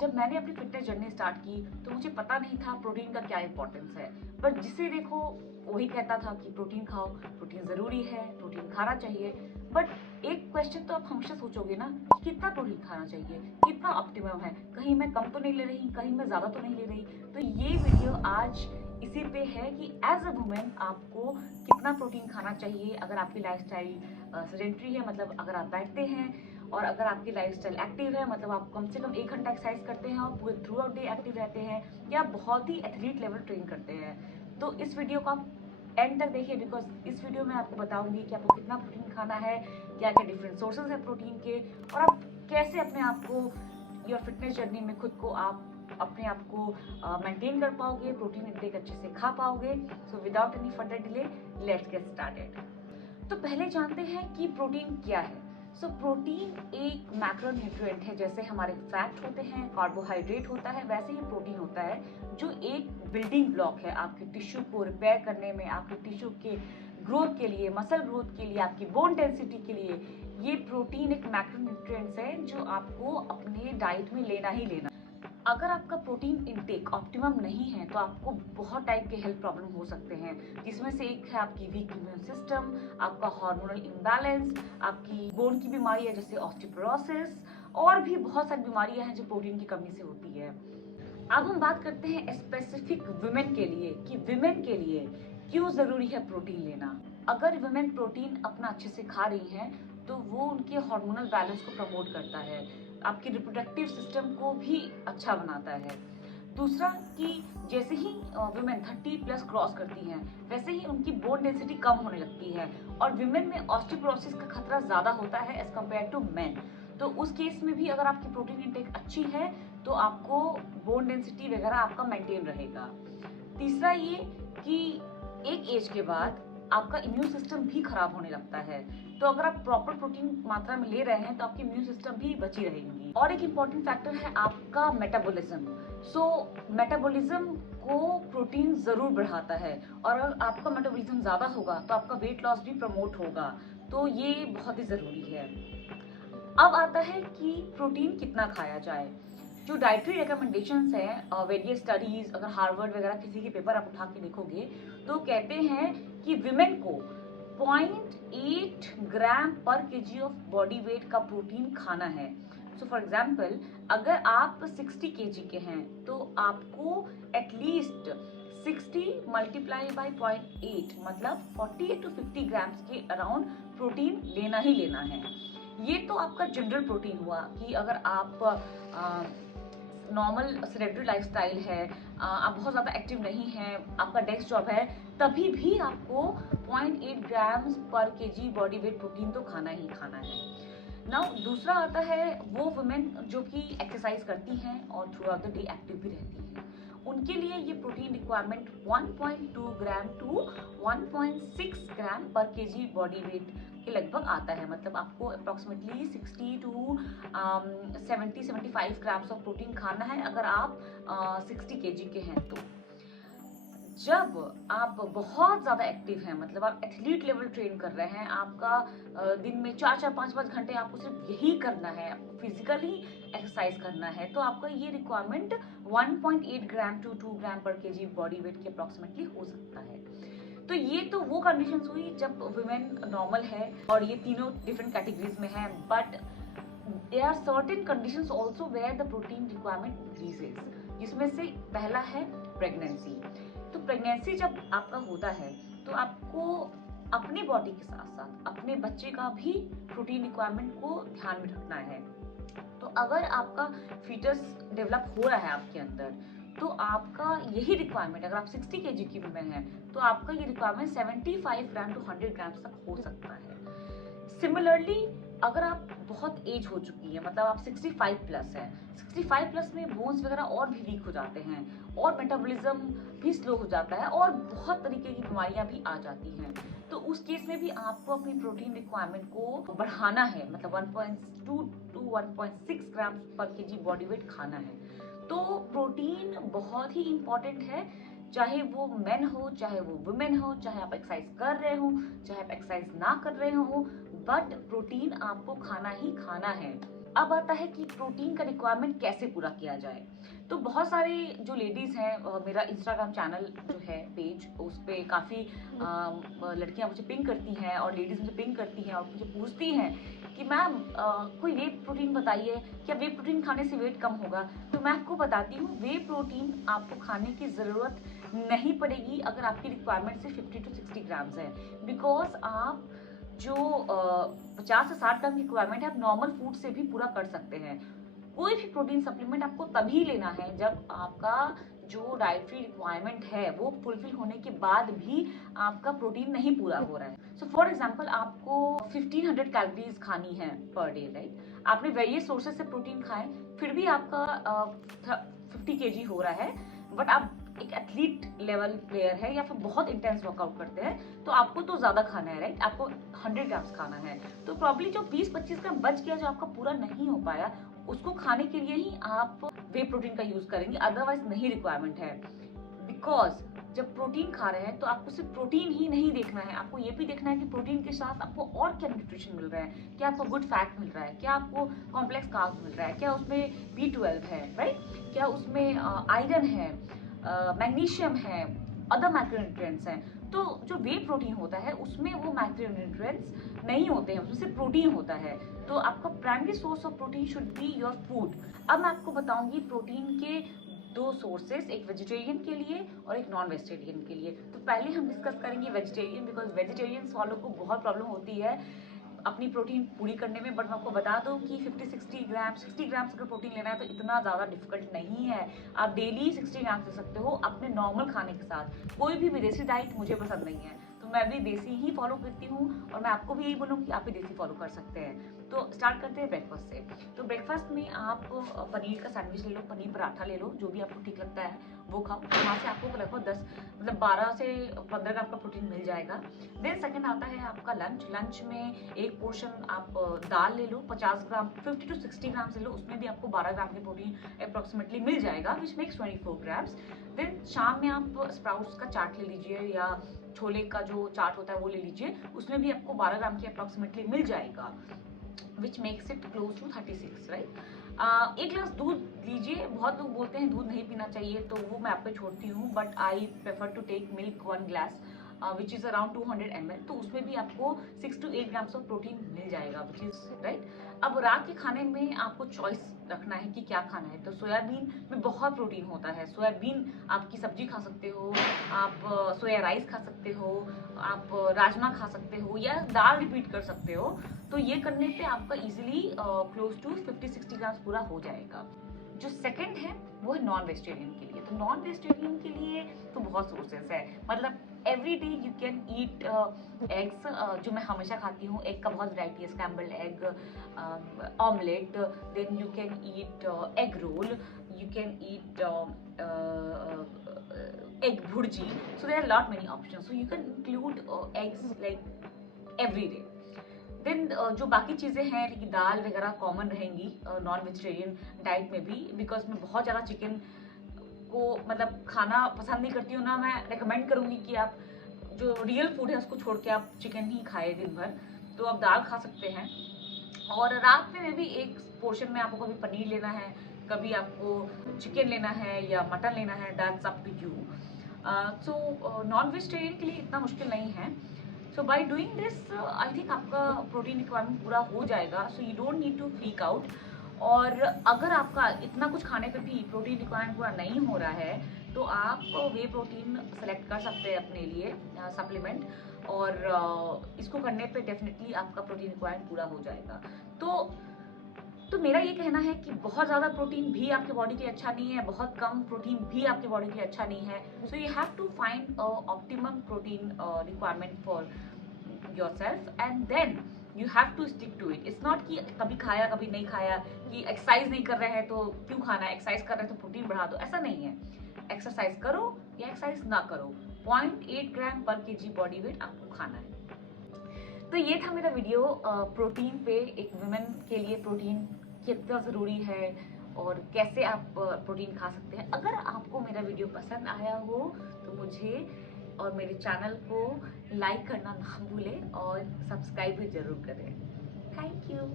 जब मैंने अपनी फिटनेस जर्नी स्टार्ट की तो मुझे पता नहीं था प्रोटीन का क्या इंपॉर्टेंस है, बट जिसे देखो वही कहता था कि प्रोटीन खाओ, प्रोटीन ज़रूरी है, प्रोटीन खाना चाहिए। बट एक क्वेश्चन तो आप हमेशा सोचोगे ना कि कितना प्रोटीन खाना चाहिए, कितना ऑप्टिमम है, कहीं मैं कम तो नहीं ले रही, कहीं मैं ज़्यादा तो नहीं ले रही। तो ये वीडियो आज इसी पे है कि एज अ वुमेन आपको कितना प्रोटीन खाना चाहिए। अगर आपकी लाइफस्टाइल सेडेंटरी है, मतलब अगर आप बैठते हैं, और अगर आपकी लाइफस्टाइल एक्टिव है, मतलब आप कम से कम 1 घंटा एक्सरसाइज करते हैं और पूरे थ्रू आउट डे एक्टिव रहते हैं, या बहुत ही एथलीट लेवल ट्रेन करते हैं, तो इस वीडियो को आप एंड तक देखिए। बिकॉज इस वीडियो में आपको बताऊंगी कि आपको कितना प्रोटीन खाना है, क्या क्या डिफरेंट सोर्सेज है प्रोटीन के, और आप कैसे अपने आप को योर फिटनेस जर्नी में खुद को आप अपने आप को मेंटेन कर पाओगे, प्रोटीन इंटेक अच्छे से खा पाओगे। So without any further delay let's get started. तो पहले जानते हैं कि प्रोटीन क्या है। सो प्रोटीन एक मैक्रोन्यूट्रिएंट है। जैसे हमारे फैट होते हैं, कार्बोहाइड्रेट होता है, वैसे ही प्रोटीन होता है जो एक बिल्डिंग ब्लॉक है आपके टिश्यू को रिपेयर करने में, आपके टिश्यू के ग्रोथ के लिए, मसल ग्रोथ के लिए, आपकी बोन डेंसिटी के लिए। ये प्रोटीन एक मैक्रोन्यूट्रिएंट्स है जो आपको अपने डाइट में लेना ही लेना। अगर आपका प्रोटीन इंटेक ऑप्टिमम नहीं है तो आपको बहुत टाइप के हेल्थ प्रॉब्लम हो सकते हैं, जिसमें से एक है आपकी वीक इम्यून सिस्टम, आपका हार्मोनल इम्बैलेंस, आपकी बोन की बीमारी है जैसे ऑस्टियोपोरोसिस, और भी बहुत सारी बीमारियां हैं जो प्रोटीन की कमी से होती है। अब हम बात करते हैं स्पेसिफिक वुमेन के लिए कि वुमेन के लिए क्यों जरूरी है प्रोटीन लेना। अगर वुमेन प्रोटीन अपना अच्छे से खा रही हैं तो वो उनके हार्मोनल बैलेंस को प्रमोट करता है, आपके रिप्रोडक्टिव सिस्टम को भी अच्छा बनाता है। दूसरा कि जैसे ही वुमेन 30 प्लस क्रॉस करती हैं वैसे ही उनकी बोन डेंसिटी कम होने लगती है, और वुमेन में ऑस्टियोपोरोसिस का खतरा ज़्यादा होता है एज कम्पेयर टू मेन। तो उस केस में भी अगर आपकी प्रोटीन इंटेक अच्छी है तो आपको बोन डेंसिटी वगैरह आपका मेंटेन रहेगा। तीसरा ये कि एक एज के बाद आपका इम्यून सिस्टम भी खराब होने लगता है, तो अगर आप प्रॉपर प्रोटीन मात्रा में ले रहे हैं तो आपकी इम्यून सिस्टम भी बची रहेंगी। और एक इम्पॉर्टेंट फैक्टर है आपका मेटाबॉलिज्म। सो मेटाबॉलिज्म को प्रोटीन जरूर बढ़ाता है, और अगर आपका मेटाबॉलिज्म ज्यादा होगा तो आपका वेट लॉस भी प्रमोट होगा, तो ये बहुत ही जरूरी है। अब आता है कि प्रोटीन कितना खाया जाए। जो डाइटरी रिकमेंडेशंस हैं, वेरियस स्टडीज, अगर हार्वर्ड वगैरह किसी के पेपर आप उठा के देखोगे तो कहते हैं कि विमेन को 0.8 ग्राम पर केजी ऑफ बॉडी वेट का प्रोटीन खाना है। सो फॉर एग्जाम्पल अगर आप 60 केजी के हैं तो आपको एटलीस्ट 60 मल्टीप्लाई बाई 0.8 मतलब 48 टू 50 ग्राम्स के अराउंड प्रोटीन लेना ही लेना है। ये तो आपका जनरल प्रोटीन हुआ कि अगर आप नॉर्मल सेडेंटरी लाइफस्टाइल है, आप बहुत ज़्यादा एक्टिव नहीं हैं, आपका डेस्क जॉब है, तभी भी आपको 0.8 ग्राम्स पर केजी बॉडी वेट प्रोटीन तो खाना ही खाना है। नाउ दूसरा आता है वो वुमेन जो कि एक्सरसाइज करती हैं और through out the day active भी रहती हैं। उनके लिए ये प्रोटीन रिक्वायरमेंट 1.2 ग्राम टू 1.6 ग्राम पर केजी बॉडी वेट के लगभग आता है। मतलब आपको approximately 60 to 70-75 grams of protein खाना है अगर आप 60 केजी के हैं। तो जब आप बहुत ज़्यादा एक्टिव हैं, मतलब आप एथलीट लेवल ट्रेन कर रहे हैं, आपका दिन में 4-4, 5-5 घंटे आपको सिर्फ यही करना है, आपको फिजिकली एक्सरसाइज करना है, तो आपका ये रिक्वायरमेंट 1.8 ग्राम टू 2 ग्राम पर केजी बॉडी वेट के अप्रॉक्सीमेटली हो सकता है। तो ये तो वो कंडीशंस हुई जब वुमेन नॉर्मल है, और ये तीनों डिफरेंट कैटेगरीज में है। But there are certain conditions also where the protein requirement increases, जिसमें से पहला है प्रेगनेंसी। तो प्रेगनेंसी जब आपका होता है तो आपको अपनी बॉडी के साथ साथ अपने बच्चे का भी प्रोटीन रिक्वायरमेंट को ध्यान में रखना है। तो अगर आपका फीटस डेवलप हो रहा है आपके अंदर, तो आपका यही रिक्वायरमेंट, अगर आप 60 केजी की वुमेन है तो आपका ये रिक्वायरमेंट 75 ग्राम टू 100 ग्राम तक हो सकता है। सिमिलरली अगर आप बहुत एज हो चुकी है, मतलब आप 65 प्लस है, 65 प्लस में बोन्स वगैरह और भी वीक हो जाते हैं, और मेटाबॉलिज्म भी स्लो हो जाता है, और बहुत तरीके की बीमारियां भी आ जाती हैं। तो उस केस में भी आपको अपनी प्रोटीन रिक्वायरमेंट को बढ़ाना है, मतलब 1.2 टू 1.6 ग्राम पर केजी बॉडी वेट खाना है। तो प्रोटीन बहुत ही इंपॉर्टेंट है, चाहे वो मेन हो, चाहे वो वुमेन हो, चाहे आप एक्सरसाइज कर रहे हो, चाहे आप एक्सरसाइज ना कर रहे हो, बट प्रोटीन आपको खाना ही खाना है। अब आता है कि प्रोटीन का रिक्वायरमेंट कैसे पूरा किया जाए। तो बहुत सारे जो लेडीज़ हैं, मेरा इंस्टाग्राम चैनल जो है पेज, उस पे काफ़ी लड़कियां मुझे पिंग करती हैं और लेडीज़ मुझे पिंग करती हैं और मुझे पूछती हैं कि मैम कोई वे प्रोटीन बताइए, क्या वे प्रोटीन खाने से वेट कम होगा। तो मैं आपको बताती हूँ, वे प्रोटीन आपको खाने की ज़रूरत नहीं पड़ेगी अगर आपकी रिक्वायरमेंट से 50 to 60 ग्राम्स है। बिकॉज आप जो 50 से 60 ग्राम की रिक्वायरमेंट है आप नॉर्मल फूड से भी पूरा कर सकते हैं। कोई भी प्रोटीन सप्लीमेंट आपको तभी लेना है जब आपका जो डाइटरी रिक्वायरमेंट है वो फुलफिल होने के बाद भी आपका प्रोटीन नहीं पूरा हो रहा है। सो फॉर एग्जांपल आपको 1500 कैलोरीज खानी है पर डे, राइट। आपने वेरियस सोर्सेज से प्रोटीन खाए, फिर भी आपका 50 kg हो रहा है, बट आप एक एथलीट लेवल प्लेयर है या फिर बहुत इंटेंस वर्कआउट करते हैं, तो आपको तो ज्यादा खाना है, राइट। आपको 100 ग्राम्स खाना है, तो प्रॉब्ली जो 20-25 ग्राम बच गया जो आपका पूरा नहीं हो पाया, उसको खाने के लिए ही आप वे प्रोटीन का यूज करेंगे, अदरवाइज नहीं रिक्वायरमेंट है। बिकॉज जब प्रोटीन खा रहे हैं तो आपको सिर्फ प्रोटीन ही नहीं देखना है, आपको ये भी देखना है कि प्रोटीन के साथ आपको और क्या न्यूट्रिशन मिल रहा है, क्या आपको गुड फैट मिल रहा है, क्या आपको कॉम्प्लेक्स कार्ब्स मिल रहा है, क्या उसमें B12 है, राइट, क्या उसमें आयरन है, मैग्नीशियम है, अदर मैक्रोन्यूट्रिएंट्स हैं। तो जो वे प्रोटीन होता है उसमें वो मैक्रोन्यूट्रिएंट्स नहीं होते हैं, उसमें सिर्फ प्रोटीन होता है। तो आपका primary source of protein should be your food. अब मैं आपको बताऊंगी प्रोटीन के दो सोर्सेस, एक वेजिटेरियन के लिए और एक नॉन वेजिटेरियन के लिए। तो पहले हम डिस्कस करेंगे वेजिटेरियन, बिकॉज वेजिटेरियंस वालों को बहुत प्रॉब्लम होती है अपनी प्रोटीन पूरी करने में। बट मैं आपको बता दूं कि 50-60 ग्राम 60 ग्राम्स अगर प्रोटीन लेना है तो इतना ज़्यादा डिफिकल्ट नहीं है। आप डेली 60 ग्राम ले सकते हो अपने नॉर्मल खाने के साथ। कोई भी विदेशी डाइट मुझे पसंद नहीं है, तो मैं भी देसी ही फॉलो करती हूँ और मैं आपको भी यही बोलूँगी कि आप भी देसी फॉलो कर सकते हैं। तो स्टार्ट करते हैं ब्रेकफास्ट से। तो ब्रेकफास्ट में आप पनीर का सैंडविच ले लो, पनीर पराठा ले लो, जो भी आपको ठीक लगता है वो खाओ। वहाँ से आपको लगभग 10 मतलब 12 से 15 ग्राम का प्रोटीन मिल जाएगा। देन सेकंड आता है आपका लंच। लंच में एक पोर्शन आप दाल ले लो 50 ग्राम, 50 to 60 ग्राम ले लो, उसमें भी आपको 12 ग्राम की प्रोटीन अप्रोक्सीमेटली मिल जाएगा, विच मेक्स 24 ग्राम्स। देन शाम में आप स्प्राउट्स का चाट ले लीजिए या छोले का जो चाट होता है वो ले लीजिए, उसमें भी आपको 12 ग्राम की अप्रोक्सीमेटली मिल जाएगा, which makes it close to 36, right. एक गिलास दूध लीजिए। बहुत लोग बोलते हैं दूध नहीं पीना चाहिए, तो वो मैं आप पे छोड़ती हूँ, but I prefer to take milk 1 glass which is around 200 ml। तो उसमें भी आपको 6 to 8 ग्राम्स ऑफ प्रोटीन मिल जाएगा, विच इज राइट। अब रात के खाने में आपको चॉइस रखना है कि क्या खाना है। तो सोयाबीन में बहुत प्रोटीन होता है, सोयाबीन आपकी सब्जी खा सकते हो, आप सोया राइस खा सकते हो, आप राजमा खा सकते हो या दाल रिपीट कर सकते हो। तो ये करने पे आपका इजिली क्लोज टू 50-60 ग्राम्स पूरा हो जाएगा। जो सेकंड है वो है नॉन वेजिटेरियन के लिए। तो नॉन वेजिटेरियन के लिए तो बहुत सोर्सेस है, मतलब every day you can eat eggs, जो मैं हमेशा खाती हूँ। एग का बहुत वैरायटी है, scrambled egg, omelette, then you can eat egg roll, you can eat egg bhurji. So there are a lot many options, so you can include eggs like every day. Then जो बाकी चीज़ें हैं कि दाल वगैरह common रहेंगी non vegetarian diet में भी, because मैं बहुत ज़्यादा चिकन को मतलब खाना पसंद नहीं करती हूँ ना। मैं रिकमेंड करूँगी कि आप जो रियल फूड है उसको छोड़ के आप चिकन ही खाए दिन भर, तो आप दाल खा सकते हैं। और रात में भी एक पोर्शन में आपको कभी पनीर लेना है, कभी आपको चिकन लेना है या मटन लेना है, that's up to you. So non vegetarian के लिए इतना मुश्किल नहीं है। So by doing this I think आपका प्रोटीन रिक्वायरमेंट पूरा हो जाएगा, so you don't need to freak out. और अगर आपका इतना कुछ खाने पे भी प्रोटीन रिक्वायरमेंट पूरा नहीं हो रहा है, तो आप वे प्रोटीन सेलेक्ट कर सकते हैं अपने लिए सप्लीमेंट, और इसको करने पे डेफिनेटली आपका प्रोटीन रिक्वायरमेंट पूरा हो जाएगा। तो मेरा ये कहना है कि बहुत ज़्यादा प्रोटीन भी आपके बॉडी के लिए अच्छा नहीं है, बहुत कम प्रोटीन भी आपके बॉडी के लिए अच्छा नहीं है। So you have to find optimum protein requirement for yourself and then you have to stick to it. It's not कि कभी खाया कभी नहीं खाया, कि एक्सरसाइज नहीं कर रहे हैं तो क्यों खाना है, एक्सरसाइज कर रहे हैं तो प्रोटीन बढ़ा दो, ऐसा नहीं है। एक्सरसाइज करो या एक्सरसाइज ना करो, 0.8 ग्राम पर kg बॉडी वेट आपको खाना है। तो ये था मेरा वीडियो प्रोटीन पे, एक वुमेन के लिए प्रोटीन कितना ज़रूरी है और कैसे आप प्रोटीन खा सकते हैं। अगर आपको मेरा वीडियो पसंद आया हो तो मुझे और मेरे चैनल को लाइक करना ना भूलें और सब्सक्राइब भी ज़रूर करें। Thank you.